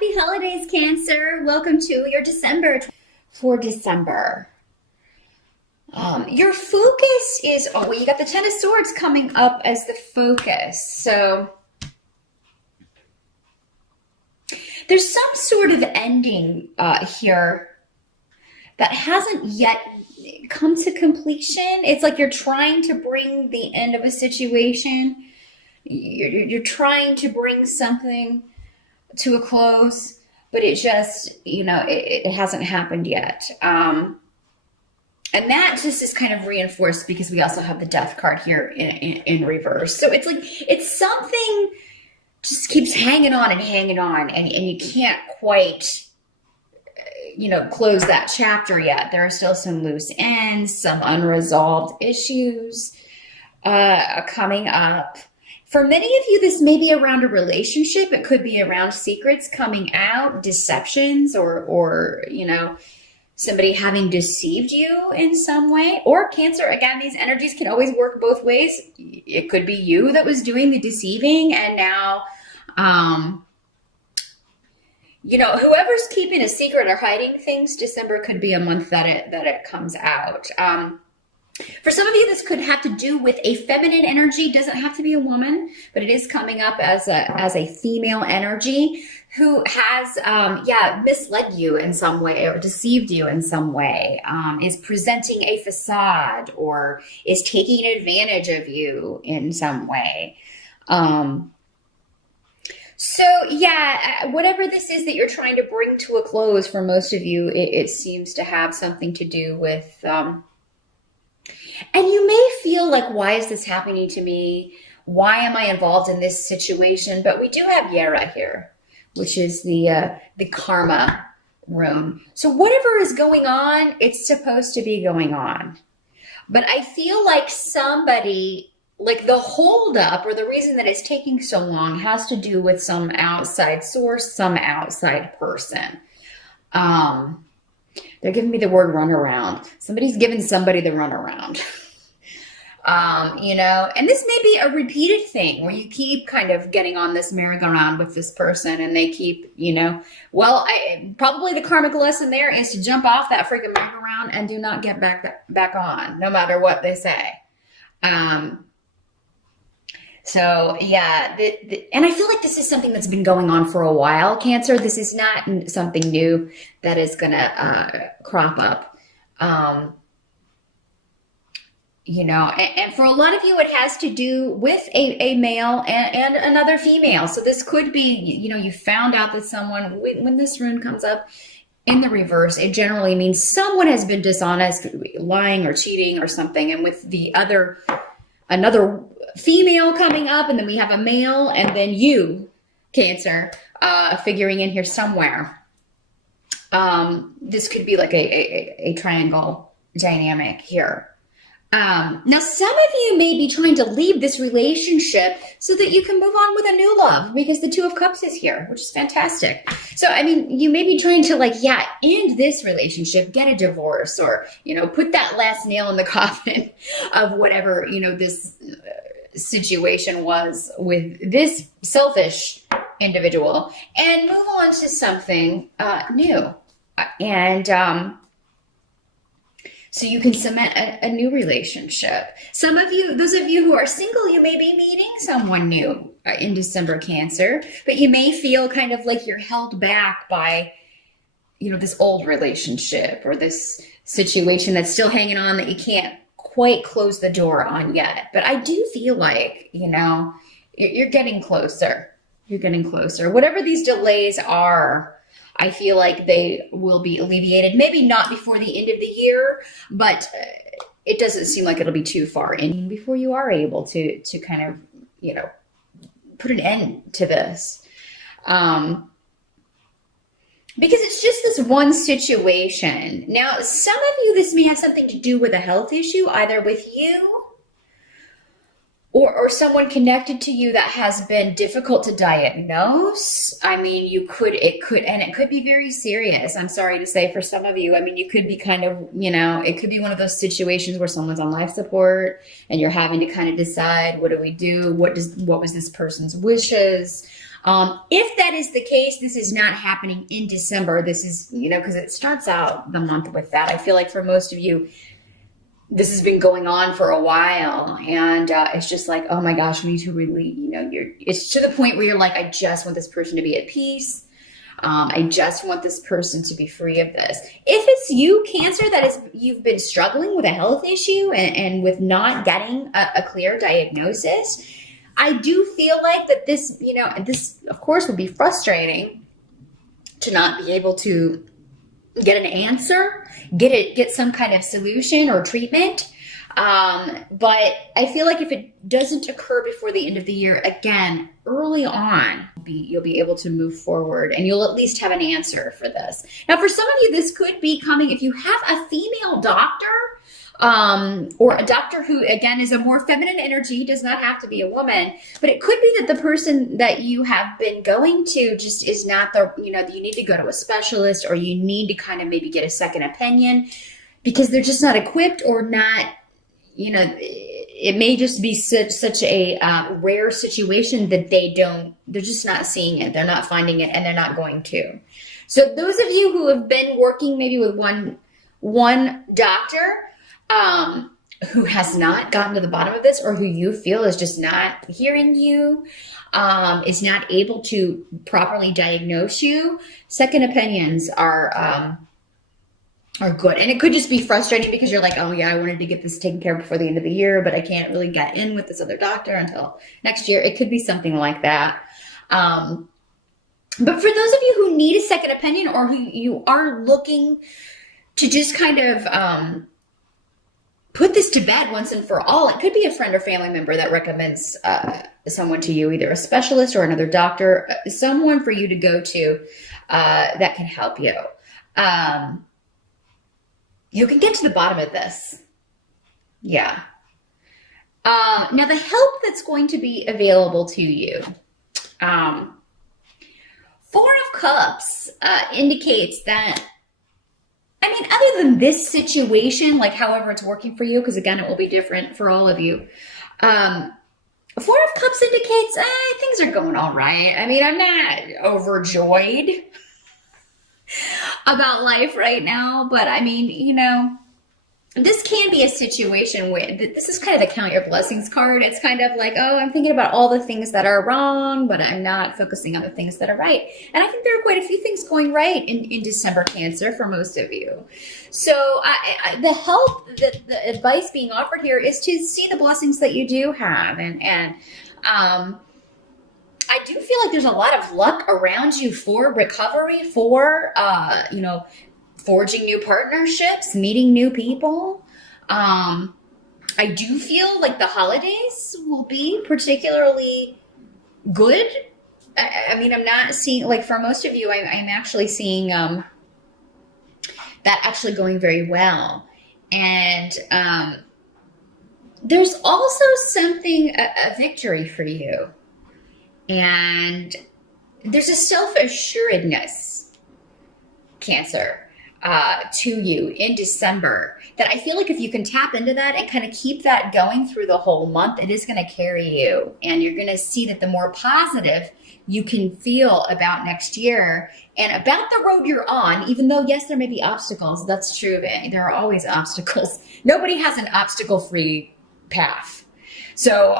Happy holidays, Cancer. Welcome to your December. For December, your focus is, oh, well, you got the Ten of Swords coming up as the focus. So there's some sort of ending here that hasn't yet come to completion. It's like you're trying to bring the end of a situation. You're trying to bring something to a close, but it just, it hasn't happened yet. And that just is kind of reinforced because we also have the Death card here in reverse. So it's like, it's something just keeps hanging on, and you can't quite, close that chapter yet. There are still some loose ends, some unresolved issues coming up. For many of you, this may be around a relationship. It could be around secrets coming out, deceptions, or somebody having deceived you in some way. Or Cancer, again, these energies can always work both ways. It could be you that was doing the deceiving, and now, whoever's keeping a secret or hiding things, December could be a month that it comes out. For some of you, this could have to do with a feminine energy. Doesn't have to be a woman, but it is coming up as a female energy who has, misled you in some way or deceived you in some way, is presenting a facade or is taking advantage of you in some way. So whatever this is that you're trying to bring to a close, for most of you, it seems to have something to do with, and you may feel like, why is this happening to me? Why am I involved in this situation? But we do have Yara here, which is the karma rune. So whatever is going on, it's supposed to be going on. But I feel like somebody, like the holdup or the reason that it's taking so long has to do with some outside source, some outside person. They're giving me the word runaround. Somebody's giving somebody the runaround. And this may be a repeated thing where you keep kind of getting on this merry-go-round with this person and they keep, probably the karmic lesson there is to jump off that freaking merry-go-round and do not get back on, no matter what they say. And I feel like this is something that's been going on for a while, Cancer. This is not something new that is going to crop up. And for a lot of you, it has to do with a male and another female. So this could be, you found out that someone, when this rune comes up in the reverse, it generally means someone has been dishonest, lying or cheating or something. And with another female coming up, and then we have a male, and then you, Cancer, figuring in here somewhere. This could be like a triangle dynamic here. Now, some of you may be trying to leave this relationship so that you can move on with a new love, because the Two of Cups is here, which is fantastic. So, you may be trying to end this relationship, get a divorce, or, put that last nail in the coffin of whatever, this situation was with this selfish individual, and move on to something new. And so you can cement a new relationship. Some of you, those of you who are single, you may be meeting someone new in December, Cancer, but you may feel kind of like you're held back by, this old relationship or this situation that's still hanging on that you can't quite close the door on yet. But I do feel like, you're getting closer. You're getting closer. Whatever these delays are, I feel like they will be alleviated. Maybe not before the end of the year, but it doesn't seem like it'll be too far in before you are able to kind of, put an end to this. Because it's just this one situation. Now, some of you, this may have something to do with a health issue, either with you or someone connected to you that has been difficult to diagnose. It could be very serious. I'm sorry to say, for some of you, you could be kind of, it could be one of those situations where someone's on life support and you're having to kind of decide, what do we do? What was this person's wishes? If that is the case, this is not happening in December. This is, because it starts out the month with that. I feel like for most of you, this has been going on for a while, and it's just like, oh my gosh, we need to really, it's to the point where you're like, I just want this person to be at peace. I just want this person to be free of this. If it's you, Cancer, you've been struggling with a health issue and with not getting a clear diagnosis, I do feel like that this, this of course would be frustrating to not be able to get an answer, get some kind of solution or treatment. But I feel like if it doesn't occur before the end of the year, again, early on, you'll be able to move forward and you'll at least have an answer for this. Now, for some of you, this could be coming if you have a female doctor, or a doctor who, again, is a more feminine energy, does not have to be a woman, but it could be that the person that you have been going to just is not you need to go to a specialist, or you need to kind of maybe get a second opinion because they're just not equipped, or not, it may just be such a rare situation that they're just not seeing it. They're not finding it, and they're not going to. So those of you who have been working maybe with one doctor, who has not gotten to the bottom of this, or who you feel is just not hearing you, is not able to properly diagnose you, second opinions are good. And it could just be frustrating because you're like, oh yeah, I wanted to get this taken care of before the end of the year, but I can't really get in with this other doctor until next year. It could be something like that. But for those of you who need a second opinion, or who you are looking to just kind of put this to bed once and for all, it could be a friend or family member that recommends someone to you, either a specialist or another doctor, someone for you to go to that can help you. You can get to the bottom of this. Yeah. Now, the help that's going to be available to you. Four of Cups indicates that, other than this situation, like however it's working for you, because again, it will be different for all of you. Four of Cups indicates things are going all right. I'm not overjoyed about life right now, but this can be a situation where this is kind of the Count Your Blessings card. It's kind of like, oh, I'm thinking about all the things that are wrong, but I'm not focusing on the things that are right. And I think there are quite a few things going right in December, Cancer, for most of you. So the help, the advice being offered here is to see the blessings that you do have. And I do feel like there's a lot of luck around you for recovery, for, forging new partnerships, meeting new people. I do feel like the holidays will be particularly good. I'm not seeing, like for most of you, I'm actually seeing that actually going very well. And there's also something, a victory for you. And there's a self-assuredness, Cancer, to you in December, that I feel like if you can tap into that and kind of keep that going through the whole month, it is going to carry you. And you're going to see that the more positive you can feel about next year and about the road you're on, even though, yes, there may be obstacles. That's true of it. There are always obstacles. Nobody has an obstacle-free path. So,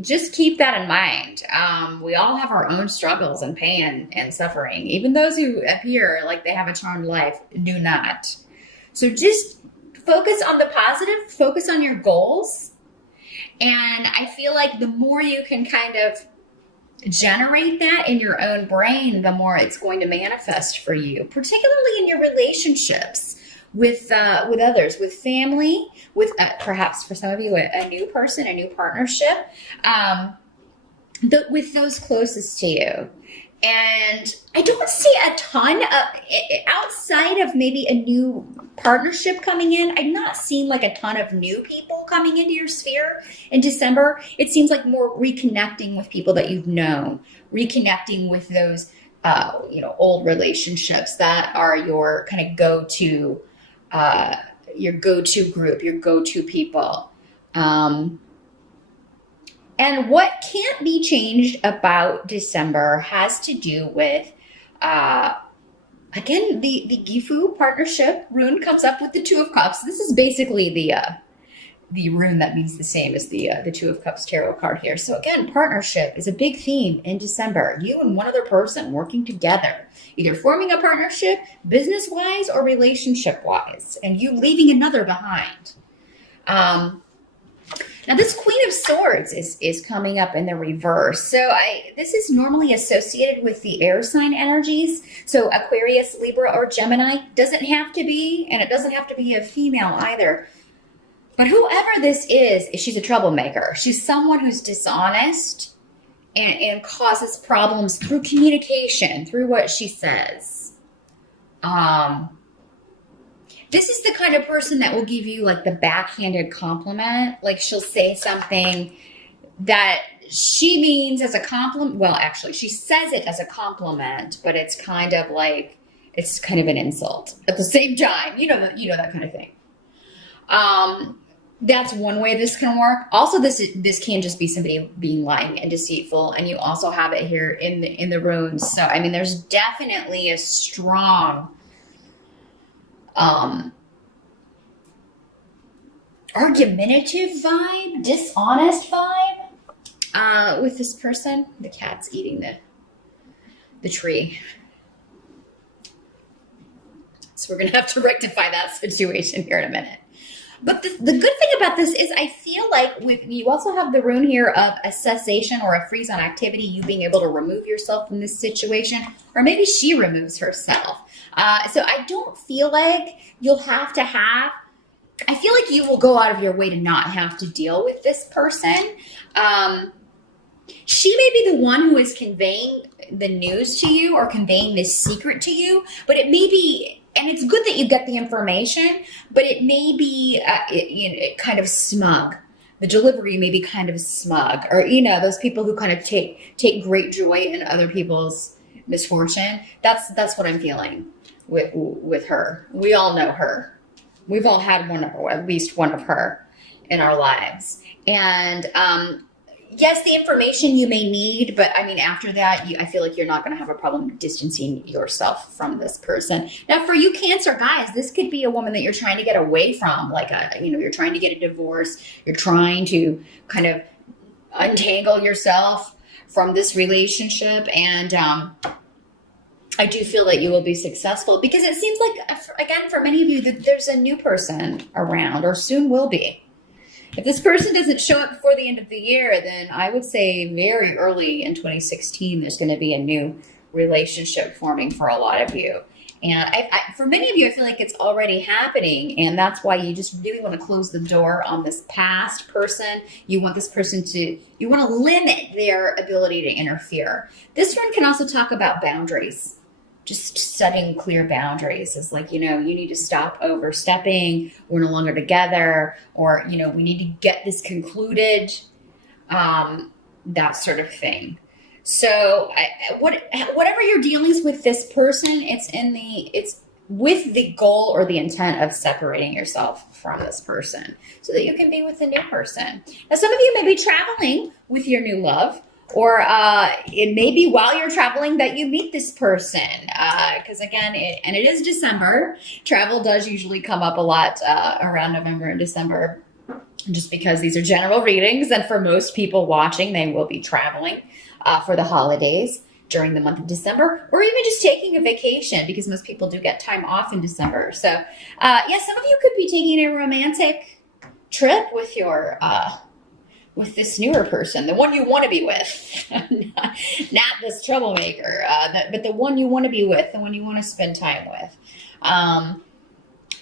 just keep that in mind. We all have our own struggles and pain and suffering. Even those who appear like they have a charmed life do not. So just focus on the positive, focus on your goals. And I feel like the more you can kind of generate that in your own brain, the more it's going to manifest for you, particularly in your relationships with others, with family, with perhaps for some of you a new person, a new partnership, with those closest to you. And I don't see a ton of, outside of maybe a new partnership coming in, I'm not seeing like a ton of new people coming into your sphere in December. It seems like more reconnecting with people that you've known, reconnecting with those, old relationships that are your kind of go-to, your go-to group, your go-to people. And what can't be changed about December has to do with, uh, again, the Gifu partnership rune comes up with the Two of Cups. This is basically the rune that means the same as the Two of Cups tarot card here. So again, partnership is a big theme in December. You and one other person working together, either forming a partnership business-wise or relationship-wise, and you leaving another behind. Now this Queen of Swords is coming up in the reverse. So this is normally associated with the air sign energies. So Aquarius, Libra, or Gemini doesn't have to be, and it doesn't have to be a female either. But whoever this is, she's a troublemaker. She's someone who's dishonest and causes problems through communication, through what she says. This is the kind of person that will give you like the backhanded compliment. Like she'll say something that she means as a compliment. Well, actually, she says it as a compliment, but it's kind of like, it's kind of an insult at the same time. You know that kind of thing. That's one way this can work. Also, this can just be somebody being lying and deceitful, and you also have it here in the runes. So, I mean, there's definitely a strong argumentative vibe, dishonest vibe with this person. The cat's eating the tree. So we're going to have to rectify that situation here in a minute. But the good thing about this is I feel like you also have the rune here of a cessation or a freeze on activity, you being able to remove yourself from this situation, or maybe she removes herself. So I don't feel like you'll have to I feel like you will go out of your way to not have to deal with this person. She may be the one who is conveying the news to you or conveying this secret to you, but it may be, and it's good that you get the information, but it may be kind of smug. The delivery may be kind of smug, or those people who kind of take great joy in other people's misfortune. That's what I'm feeling with her. We all know her. We've all had one, or at least one of her in our lives. And yes, the information you may need, but I mean, after that, I feel like you're not going to have a problem distancing yourself from this person. Now, for you Cancer guys, this could be a woman that you're trying to get away from, like you're trying to get a divorce. You're trying to kind of untangle yourself from this relationship, and I do feel that you will be successful, because it seems like, again, for many of you, that there's a new person around, or soon will be. If this person doesn't show up before the end of the year, then I would say very early in 2016, there's going to be a new relationship forming for a lot of you. And for many of you, I feel like it's already happening. And that's why you just really want to close the door on this past person. You want this person you want to limit their ability to interfere. This one can also talk about boundaries. Just setting clear boundaries is like, you need to stop overstepping. We're no longer together, or, we need to get this concluded, that sort of thing. So whatever your dealings with this person, it's with the goal or the intent of separating yourself from this person so that you can be with the new person. Now, some of you may be traveling with your new love, or it may be while you're traveling that you meet this person. Because again, it is December. Travel does usually come up a lot around November and December, just because these are general readings. And for most people watching, they will be traveling for the holidays during the month of December, or even just taking a vacation, because most people do get time off in December. So some of you could be taking a romantic trip with your with this newer person, the one you want to be with, not this troublemaker, but the one you want to be with, the one you want to spend time with. And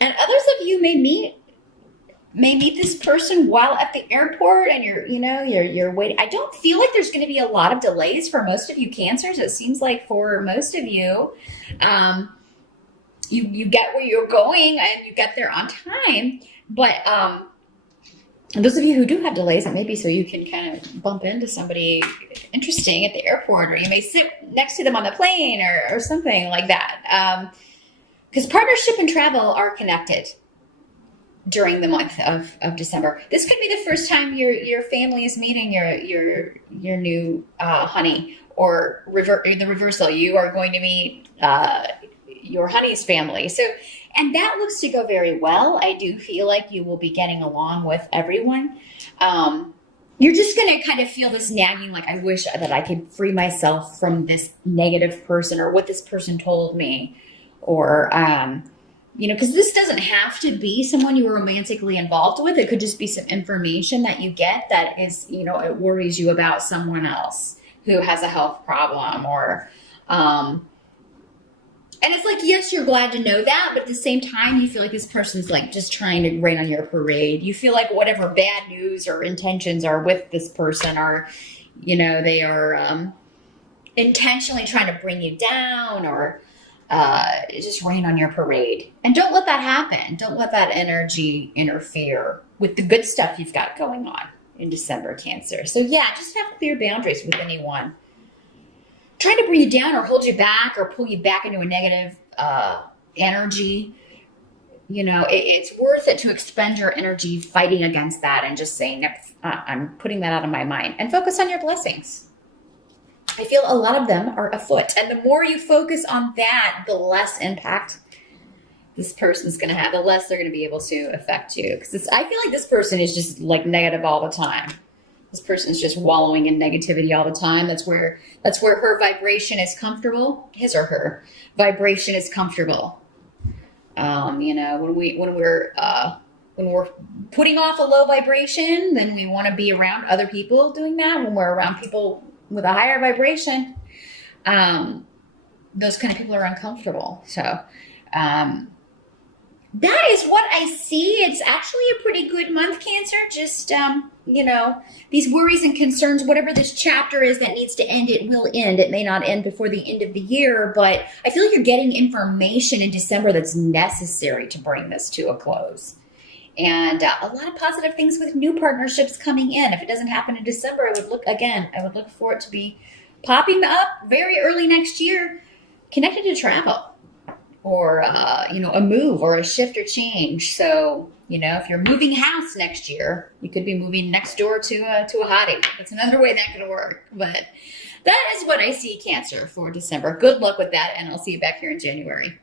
others of you may meet this person while at the airport, and you're waiting. I don't feel like there's going to be a lot of delays for most of you Cancers. It seems like for most of you, you get where you're going and you get there on time. But and those of you who do have delays, it may be so you can kind of bump into somebody interesting at the airport, or you may sit next to them on the plane, or something like that. Because partnership and travel are connected. during the month of December. This could be the first time your family is meeting your new honey, or the reversal. You are going to meet your honey's family. So, and that looks to go very well. I do feel like you will be getting along with everyone. You're just going to kind of feel this nagging, like, I wish that I could free myself from this negative person, or what this person told me, or, because this doesn't have to be someone you were romantically involved with. It could just be some information that you get that is, it worries you about someone else who has a health problem, or, and it's like, yes, you're glad to know that, but at the same time, you feel like this person's like just trying to rain on your parade. You feel like whatever bad news or intentions are with this person are, they are intentionally trying to bring you down, or just rain on your parade. And don't let that happen. Don't let that energy interfere with the good stuff you've got going on in December, Cancer. So yeah, just have clear boundaries with anyone trying to bring you down or hold you back or pull you back into a negative energy. It's worth it to expend your energy fighting against that and just saying, I'm putting that out of my mind, and focus on your blessings. I feel a lot of them are afoot. And the more you focus on that, the less impact this person's going to have, the less they're going to be able to affect you. Because I feel like this person is just like negative all the time. This person's just wallowing in negativity all the time. That's where her vibration is comfortable. His or her vibration is comfortable. When we're putting off a low vibration, then we want to be around other people doing that. When we're around people with a higher vibration, those kind of people are uncomfortable. So, that is what I see. It's actually a pretty good month, Cancer. Just, these worries and concerns, whatever this chapter is that needs to end, it will end. It may not end before the end of the year, but I feel like you're getting information in December that's necessary to bring this to a close. And a lot of positive things with new partnerships coming in. If it doesn't happen in December, I would look for it to be popping up very early next year, connected to travel, or, a move or a shift or change. So, if you're moving house next year, you could be moving next door to a hottie. That's another way that could work. But that is what I see, Cancer, for December. Good luck with that, and I'll see you back here in January.